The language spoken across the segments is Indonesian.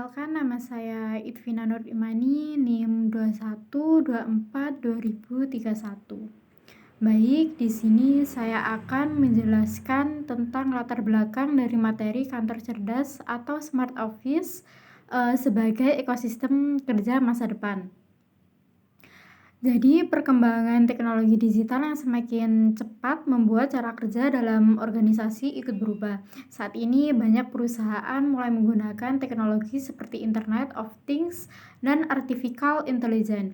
Perkenalkan nama saya Itvina Nur Imani, NIM 2124-2031. Baik, di sini saya akan menjelaskan tentang latar belakang dari materi kantor cerdas atau smart office sebagai ekosistem kerja masa depan. Jadi, perkembangan teknologi digital yang semakin cepat membuat cara kerja dalam organisasi ikut berubah. Saat ini, banyak perusahaan mulai menggunakan teknologi seperti Internet of Things dan Artificial Intelligence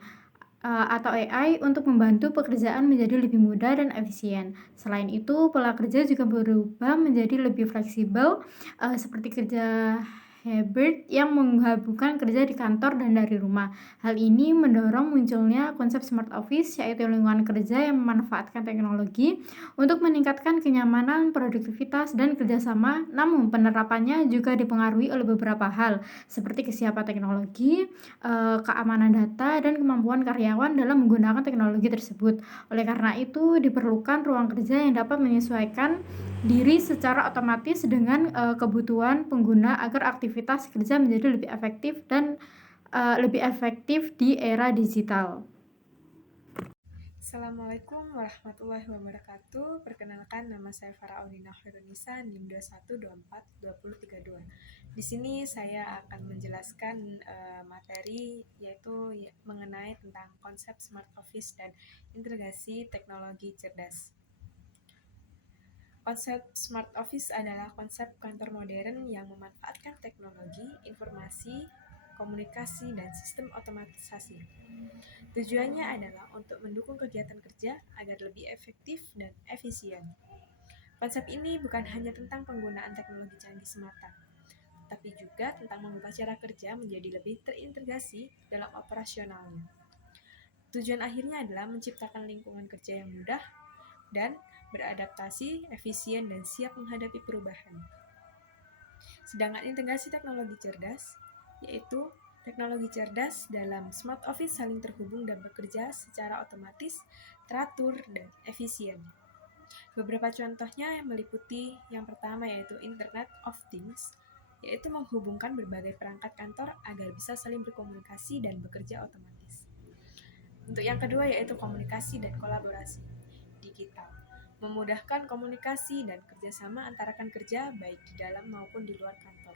atau AI untuk membantu pekerjaan menjadi lebih mudah dan efisien. Selain itu, pola kerja juga berubah menjadi lebih fleksibel, seperti kerja hybrid yang menggabungkan kerja di kantor dan dari rumah. Hal ini mendorong munculnya konsep smart office, yaitu lingkungan kerja yang memanfaatkan teknologi untuk meningkatkan kenyamanan, produktivitas, dan kerjasama. Namun, penerapannya juga dipengaruhi oleh beberapa hal, seperti kesiapan teknologi, keamanan data, dan kemampuan karyawan dalam menggunakan teknologi tersebut. Oleh karena itu, diperlukan ruang kerja yang dapat menyesuaikan diri secara otomatis dengan kebutuhan pengguna agar aktivitas kerja menjadi lebih efektif di era digital. Assalamualaikum warahmatullahi wabarakatuh. Perkenalkan, nama saya Farah Audina Khairunisa, NIM 2124-2032. Di sini saya akan menjelaskan materi yaitu mengenai tentang konsep smart office dan integrasi teknologi cerdas. Konsep smart office adalah konsep kantor modern yang memanfaatkan teknologi, informasi, komunikasi, dan sistem otomatisasi. Tujuannya adalah untuk mendukung kegiatan kerja agar lebih efektif dan efisien. Konsep ini bukan hanya tentang penggunaan teknologi canggih semata, tapi juga tentang mengubah cara kerja menjadi lebih terintegrasi dalam operasionalnya. Tujuan akhirnya adalah menciptakan lingkungan kerja yang mudah dan beradaptasi, efisien, dan siap menghadapi perubahan. Sedangkan integrasi teknologi cerdas, yaitu teknologi cerdas dalam smart office saling terhubung dan bekerja secara otomatis, teratur, dan efisien. Beberapa contohnya yang meliputi yang pertama yaitu Internet of Things, yaitu menghubungkan berbagai perangkat kantor agar bisa saling berkomunikasi dan bekerja otomatis. Untuk yang kedua yaitu komunikasi dan kolaborasi digital, memudahkan komunikasi dan kerjasama antara rekan kerja baik di dalam maupun di luar kantor.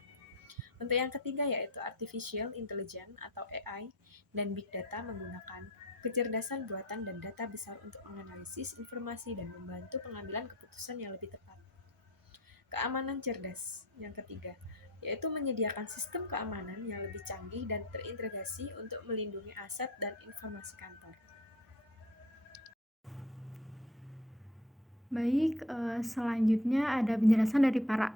Untuk yang ketiga yaitu Artificial Intelligence atau AI dan Big Data, menggunakan kecerdasan buatan dan data besar untuk menganalisis informasi dan membantu pengambilan keputusan yang lebih tepat. Keamanan cerdas yang ketiga yaitu menyediakan sistem keamanan yang lebih canggih dan terintegrasi untuk melindungi aset dan informasi kantor. Baik, selanjutnya ada penjelasan dari para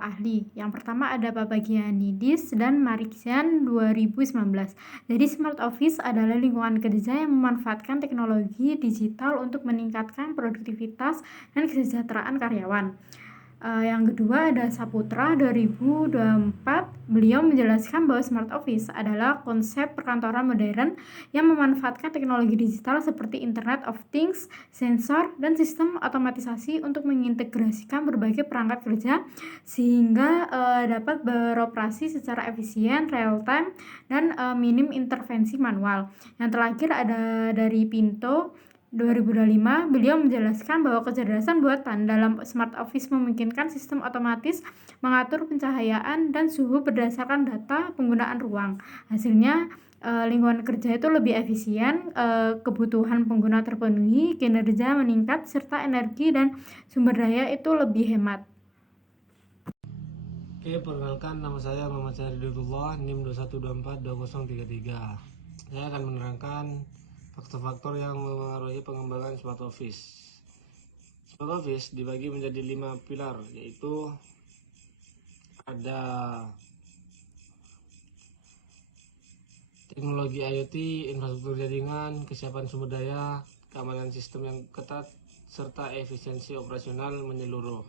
ahli. Yang pertama ada Babagianidis dan Marikian 2019. Jadi smart office adalah lingkungan kerja yang memanfaatkan teknologi digital untuk meningkatkan produktivitas dan kesejahteraan karyawan. Yang kedua ada Saputra 2024. Beliau menjelaskan bahwa smart office adalah konsep perkantoran modern yang memanfaatkan teknologi digital seperti Internet of Things, sensor, dan sistem otomatisasi untuk mengintegrasikan berbagai perangkat kerja sehingga dapat beroperasi secara efisien, real time, dan minim intervensi manual. Yang terakhir ada dari Pinto 2025. Beliau menjelaskan bahwa kecerdasan buatan dalam smart office memungkinkan sistem otomatis mengatur pencahayaan dan suhu berdasarkan data penggunaan ruang. Hasilnya lingkungan kerja itu lebih efisien, kebutuhan pengguna terpenuhi, kinerja meningkat, serta energi dan sumber daya itu lebih hemat. Oke, perkenalkan, nama saya Muhammad Syahridullah, NIM 2124-2033. Saya akan menerangkan faktor-faktor yang mempengaruhi pengembangan smart office. Smart office dibagi menjadi 5 pilar, yaitu ada teknologi IoT, infrastruktur jaringan, kesiapan sumber daya, keamanan sistem yang ketat, serta efisiensi operasional menyeluruh.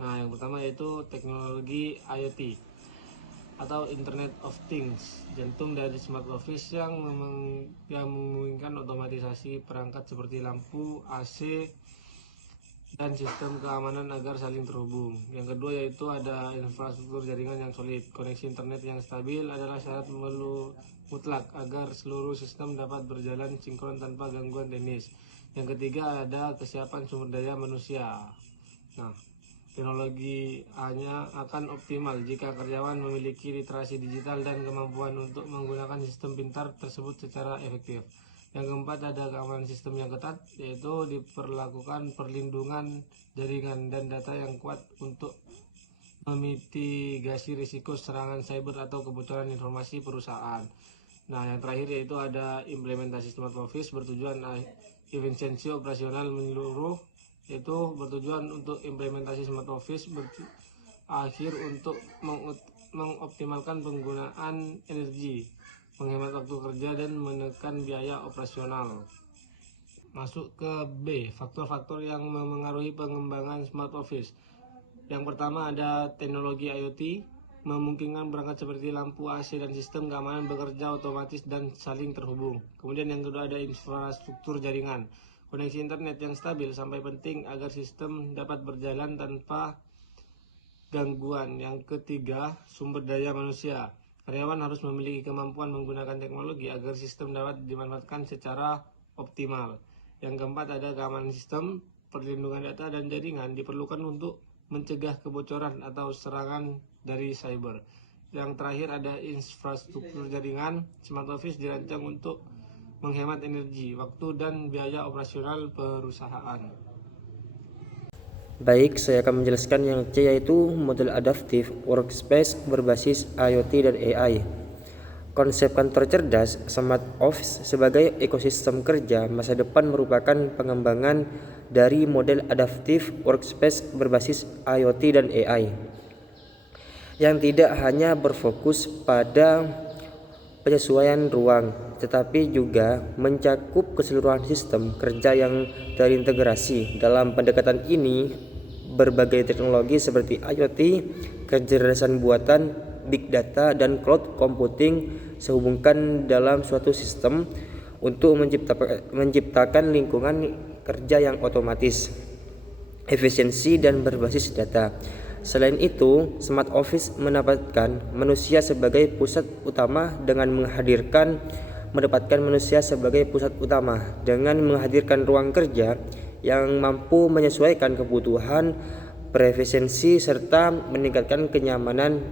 Nah, yang pertama yaitu teknologi IoT atau Internet of Things, jantung dari smart office yang memungkinkan otomatisasi perangkat seperti lampu, AC, dan sistem keamanan agar saling terhubung. Yang kedua yaitu ada infrastruktur jaringan yang solid. Koneksi internet yang stabil adalah syarat mutlak agar seluruh sistem dapat berjalan sinkron tanpa gangguan teknis. Yang ketiga ada kesiapan sumber daya manusia. Nah, teknologi hanya akan optimal jika karyawan memiliki literasi digital dan kemampuan untuk menggunakan sistem pintar tersebut secara efektif. Yang keempat ada keamanan sistem yang ketat, yaitu diperlakukan perlindungan jaringan dan data yang kuat untuk memitigasi risiko serangan cyber atau kebocoran informasi perusahaan. Nah, yang terakhir yaitu ada implementasi Smart Office bertujuan efisiensi operasional menyeluruh, yaitu bertujuan untuk implementasi Smart Office berakhir untuk mengoptimalkan penggunaan energi, menghemat waktu kerja dan menekan biaya operasional. Masuk ke B, faktor-faktor yang memengaruhi pengembangan Smart Office. Yang pertama ada teknologi IoT, memungkinkan perangkat seperti lampu AC dan sistem keamanan bekerja otomatis dan saling terhubung. Kemudian yang kedua ada infrastruktur jaringan, koneksi internet yang stabil sampai penting agar sistem dapat berjalan tanpa gangguan. Yang ketiga, sumber daya manusia. Karyawan harus memiliki kemampuan menggunakan teknologi agar sistem dapat dimanfaatkan secara optimal. Yang keempat ada keamanan sistem, perlindungan data dan jaringan diperlukan untuk mencegah kebocoran atau serangan dari cyber. Yang terakhir ada infrastruktur jaringan. Smart Office dirancang untuk menghemat energi, waktu dan biaya operasional perusahaan. Baik, saya akan menjelaskan yang C, yaitu model adaptive workspace berbasis IoT dan AI. Konsep kantor cerdas Smart Office sebagai ekosistem kerja masa depan merupakan pengembangan dari model adaptive workspace berbasis IoT dan AI yang tidak hanya berfokus pada penyesuaian ruang, tetapi juga mencakup keseluruhan sistem kerja yang terintegrasi. Dalam pendekatan ini, berbagai teknologi seperti IoT, kecerdasan buatan, big data, dan cloud computing sehubungkan dalam suatu sistem untuk menciptakan lingkungan kerja yang otomatis, efisiensi, dan berbasis data. Selain itu, Smart Office menempatkan manusia sebagai pusat utama dengan menempatkan manusia sebagai pusat utama dengan menghadirkan ruang kerja yang mampu menyesuaikan kebutuhan, preferensi, serta meningkatkan kenyamanan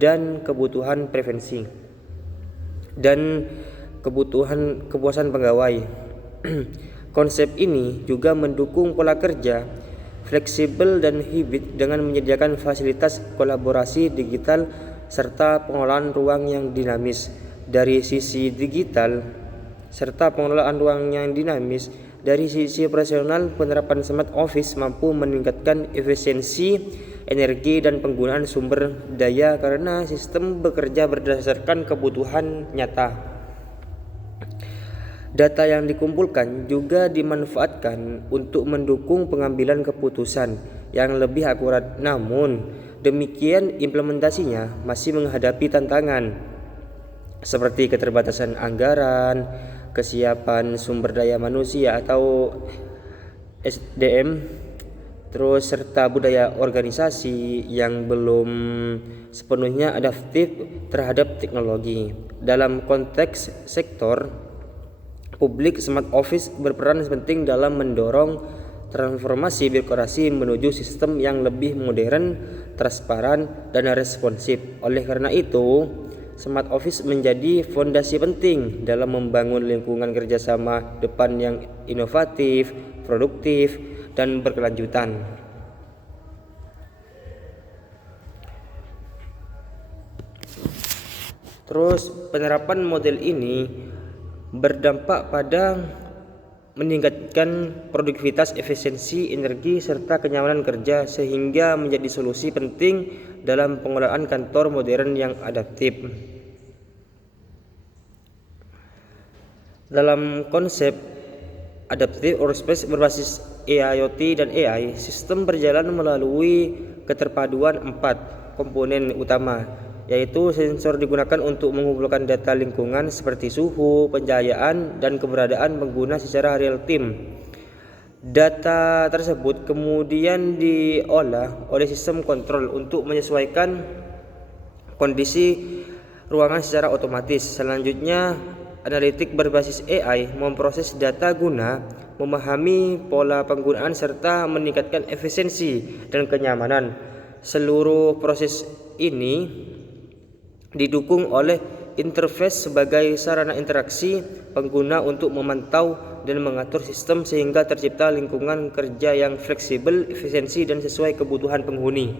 dan kebutuhan preferensi dan kepuasan pegawai. Konsep ini juga mendukung pola kerja fleksibel dan hibrid dengan menyediakan fasilitas kolaborasi digital serta pengelolaan ruang yang dinamis. Dari sisi digital serta pengelolaan ruang yang dinamis, dari sisi operasional, penerapan Smart Office mampu meningkatkan efisiensi energi dan penggunaan sumber daya karena sistem bekerja berdasarkan kebutuhan nyata. Data yang dikumpulkan juga dimanfaatkan untuk mendukung pengambilan keputusan yang lebih akurat. Namun, demikian implementasinya masih menghadapi tantangan seperti keterbatasan anggaran, kesiapan sumber daya manusia atau SDM, terus serta budaya organisasi yang belum sepenuhnya adaptif terhadap teknologi. Dalam konteks sektor publik, Smart Office berperan penting dalam mendorong transformasi birokrasi menuju sistem yang lebih modern, transparan, dan responsif. Oleh karena itu, Smart Office menjadi fondasi penting dalam membangun lingkungan kerjasama depan yang inovatif, produktif, dan berkelanjutan. Terus penerapan model ini berdampak pada meningkatkan produktivitas, efisiensi energi, serta kenyamanan kerja sehingga menjadi solusi penting dalam pengelolaan kantor modern yang adaptif. Dalam konsep adaptive workspace berbasis IoT dan AI, sistem berjalan melalui keterpaduan 4 komponen utama, yaitu sensor digunakan untuk mengumpulkan data lingkungan seperti suhu, pencahayaan, dan keberadaan pengguna secara real time. Data tersebut kemudian diolah oleh sistem kontrol untuk menyesuaikan kondisi ruangan secara otomatis. Selanjutnya, analitik berbasis AI memproses data guna memahami pola penggunaan serta meningkatkan efisiensi dan kenyamanan. Seluruh proses ini didukung oleh interface sebagai sarana interaksi pengguna untuk memantau dan mengatur sistem sehingga tercipta lingkungan kerja yang fleksibel, efisiensi, dan sesuai kebutuhan penghuni.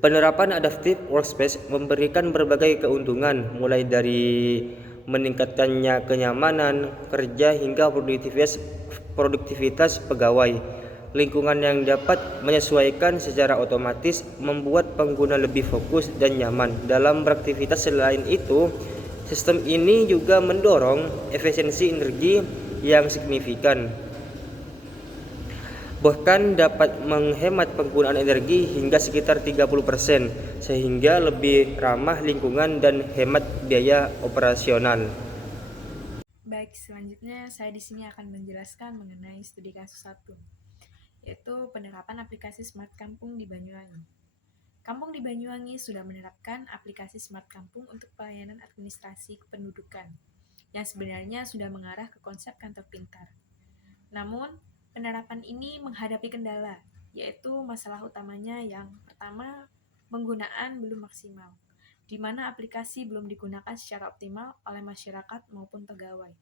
Penerapan adaptive workspace memberikan berbagai keuntungan, mulai dari meningkatkannya kenyamanan kerja hingga produktivitas pegawai. Lingkungan yang dapat menyesuaikan secara otomatis membuat pengguna lebih fokus dan nyaman dalam beraktivitas. Selain itu, sistem ini juga mendorong efisiensi energi yang signifikan, bahkan dapat menghemat penggunaan energi hingga sekitar 30%, sehingga lebih ramah lingkungan dan hemat biaya operasional. Baik, selanjutnya saya di sini akan menjelaskan mengenai studi kasus 1, yaitu penerapan aplikasi Smart Kampung di Banyuwangi. Kampung di Banyuwangi sudah menerapkan aplikasi Smart Kampung untuk pelayanan administrasi kependudukan, yang sebenarnya sudah mengarah ke konsep kantor pintar. Namun, penerapan ini menghadapi kendala, yaitu masalah utamanya yang pertama, penggunaan belum maksimal, di mana aplikasi belum digunakan secara optimal oleh masyarakat maupun pegawai.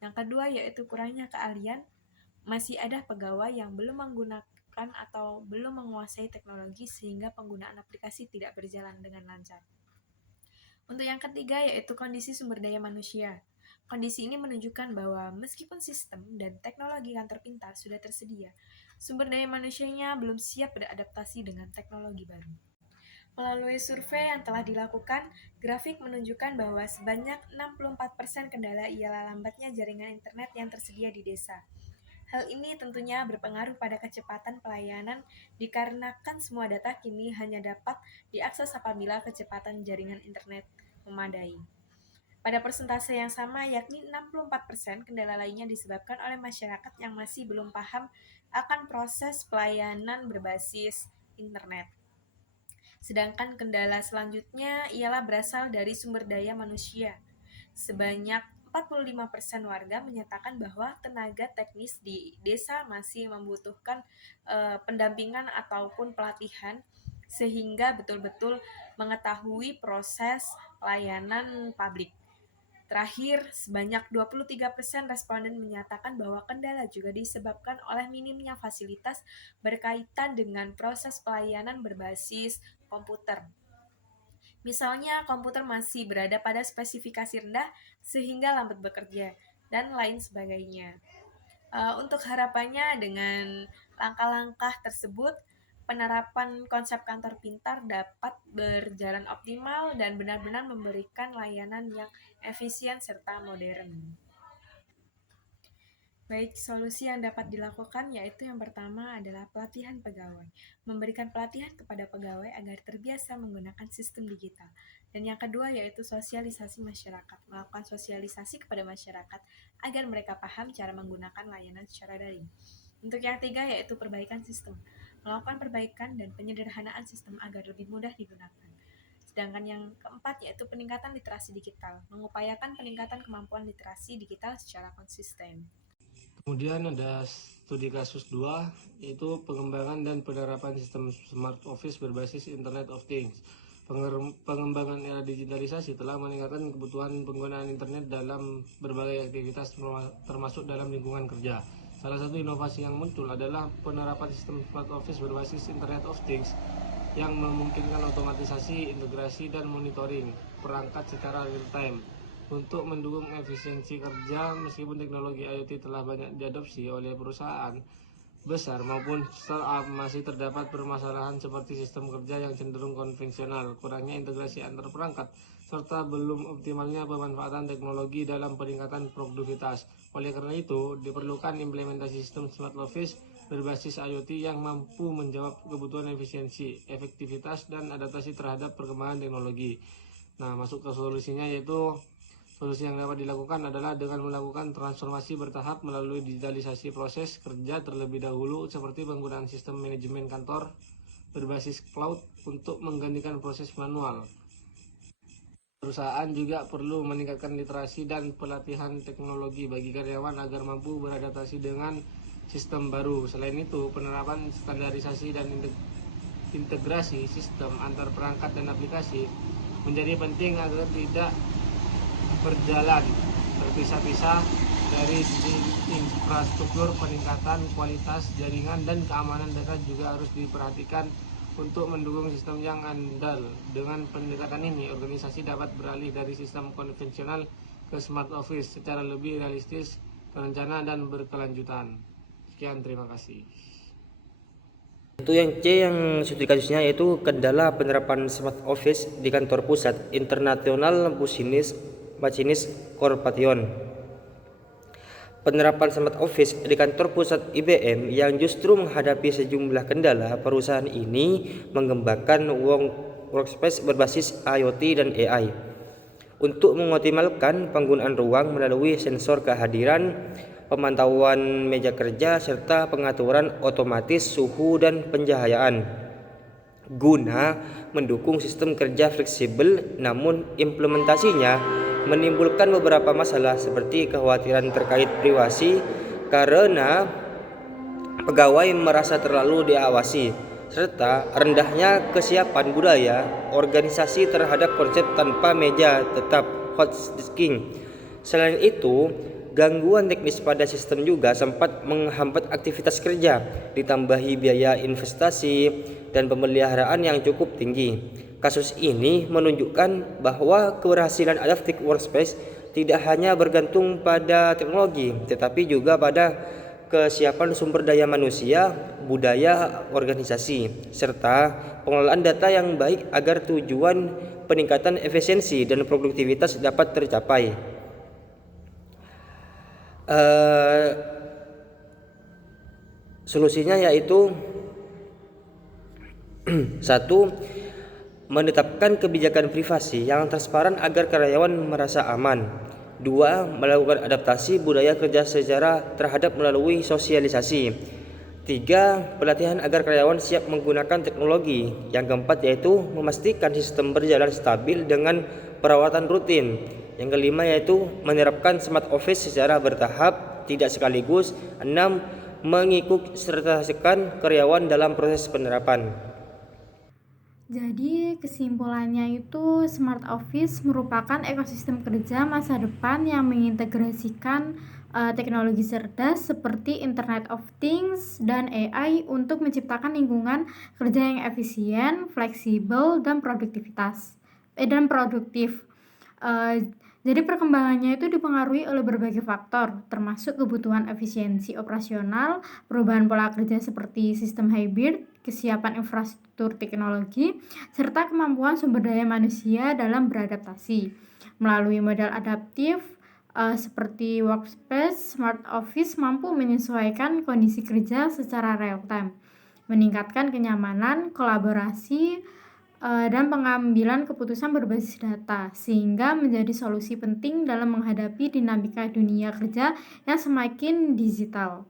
Yang kedua, yaitu kurangnya keahlian. Masih ada pegawai yang belum menggunakan atau belum menguasai teknologi sehingga penggunaan aplikasi tidak berjalan dengan lancar. Untuk yang ketiga, yaitu kondisi sumber daya manusia. Kondisi ini menunjukkan bahwa meskipun sistem dan teknologi kantor pintar sudah tersedia, sumber daya manusianya belum siap beradaptasi dengan teknologi baru. Melalui survei yang telah dilakukan, grafik menunjukkan bahwa sebanyak 64% kendala ialah lambatnya jaringan internet yang tersedia di desa. Hal ini tentunya berpengaruh pada kecepatan pelayanan dikarenakan semua data kini hanya dapat diakses apabila kecepatan jaringan internet memadai. Pada persentase yang sama, yakni 64%, kendala lainnya disebabkan oleh masyarakat yang masih belum paham akan proses pelayanan berbasis internet. Sedangkan kendala selanjutnya ialah berasal dari sumber daya manusia. Sebanyak 45% warga menyatakan bahwa tenaga teknis di desa masih membutuhkan pendampingan ataupun pelatihan sehingga betul-betul mengetahui proses pelayanan publik. Terakhir, sebanyak 23% responden menyatakan bahwa kendala juga disebabkan oleh minimnya fasilitas berkaitan dengan proses pelayanan berbasis komputer. Misalnya, komputer masih berada pada spesifikasi rendah sehingga lambat bekerja, dan lain sebagainya. Untuk harapannya dengan langkah-langkah tersebut, penerapan konsep kantor pintar dapat berjalan optimal dan benar-benar memberikan layanan yang efisien serta modern. Baik, solusi yang dapat dilakukan yaitu yang pertama adalah pelatihan pegawai. Memberikan pelatihan kepada pegawai agar terbiasa menggunakan sistem digital. Dan yang kedua yaitu sosialisasi masyarakat. Melakukan sosialisasi kepada masyarakat agar mereka paham cara menggunakan layanan secara daring. Untuk yang ketiga yaitu perbaikan sistem. Melakukan perbaikan dan penyederhanaan sistem agar lebih mudah digunakan. Sedangkan yang keempat yaitu peningkatan literasi digital. Mengupayakan peningkatan kemampuan literasi digital secara konsisten. Kemudian ada studi kasus 2, yaitu pengembangan dan penerapan sistem Smart Office berbasis Internet of Things. Pengembangan era digitalisasi telah meningkatkan kebutuhan penggunaan internet dalam berbagai aktivitas termasuk dalam lingkungan kerja. Salah satu inovasi yang muncul adalah penerapan sistem Smart Office berbasis Internet of Things yang memungkinkan otomatisasi, integrasi, dan monitoring perangkat secara real-time. Untuk mendukung efisiensi kerja, meskipun teknologi IoT telah banyak diadopsi oleh perusahaan besar maupun startup, masih terdapat permasalahan seperti sistem kerja yang cenderung konvensional, kurangnya integrasi antar perangkat, serta belum optimalnya pemanfaatan teknologi dalam peningkatan produktivitas. Oleh karena itu, diperlukan implementasi sistem Smart Office berbasis IoT yang mampu menjawab kebutuhan efisiensi, efektivitas, dan adaptasi terhadap perkembangan teknologi. Nah, masuk ke solusinya yaitu Solusi yang dapat dilakukan adalah dengan melakukan transformasi bertahap melalui digitalisasi proses kerja terlebih dahulu, seperti penggunaan sistem manajemen kantor berbasis cloud untuk menggantikan proses manual. Perusahaan juga perlu meningkatkan literasi dan pelatihan teknologi bagi karyawan agar mampu beradaptasi dengan sistem baru. Selain itu, penerapan standarisasi dan integrasi sistem antar perangkat dan aplikasi menjadi penting agar tidak berjalan terpisah-pisah. Dari sisi infrastruktur, peningkatan kualitas jaringan dan keamanan data juga harus diperhatikan untuk mendukung sistem yang andal. Dengan pendekatan ini, organisasi dapat beralih dari sistem konvensional ke smart office secara lebih realistis, terencana, dan berkelanjutan. Sekian, terima kasih. Itu yang C, yang studi kasusnya yaitu kendala penerapan smart office di kantor pusat International Machinis Corporation. Penerapan smart office di kantor pusat IBM yang justru menghadapi sejumlah kendala. Perusahaan ini mengembangkan workspace berbasis IoT dan AI untuk mengoptimalkan penggunaan ruang melalui sensor kehadiran, pemantauan meja kerja, serta pengaturan otomatis suhu dan pencahayaan guna mendukung sistem kerja fleksibel. Namun implementasinya menimbulkan beberapa masalah seperti kekhawatiran terkait privasi karena pegawai merasa terlalu diawasi, serta rendahnya kesiapan budaya organisasi terhadap konsep tanpa meja tetap hot desking. Selain itu, gangguan teknis pada sistem juga sempat menghambat aktivitas kerja, ditambahi biaya investasi dan pemeliharaan yang cukup tinggi. Kasus ini menunjukkan bahwa keberhasilan adaptive workspace tidak hanya bergantung pada teknologi, tetapi juga pada kesiapan sumber daya manusia, budaya organisasi, serta pengelolaan data yang baik agar tujuan peningkatan efisiensi dan produktivitas dapat tercapai. Solusinya yaitu 1. Menetapkan kebijakan privasi yang transparan agar karyawan merasa aman. 2. Melakukan adaptasi budaya kerja secara terhadap melalui sosialisasi. 3. Pelatihan agar karyawan siap menggunakan teknologi. Yang keempat yaitu memastikan sistem berjalan stabil dengan perawatan rutin. Yang kelima yaitu menerapkan smart office secara bertahap, tidak sekaligus. 6. Mengikut sertakan karyawan dalam proses penerapan. Jadi kesimpulannya itu smart office merupakan ekosistem kerja masa depan yang mengintegrasikan teknologi cerdas seperti Internet of Things dan AI untuk menciptakan lingkungan kerja yang efisien, fleksibel, dan produktif. Jadi perkembangannya itu dipengaruhi oleh berbagai faktor, termasuk kebutuhan efisiensi operasional, perubahan pola kerja seperti sistem hybrid, kesiapan infrastruktur teknologi, serta kemampuan sumber daya manusia dalam beradaptasi. Melalui model adaptif seperti workspace, smart office mampu menyesuaikan kondisi kerja secara real time, meningkatkan kenyamanan, kolaborasi, dan pengambilan keputusan berbasis data, sehingga menjadi solusi penting dalam menghadapi dinamika dunia kerja yang semakin digital.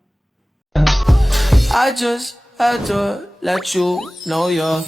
I just had to let you know you're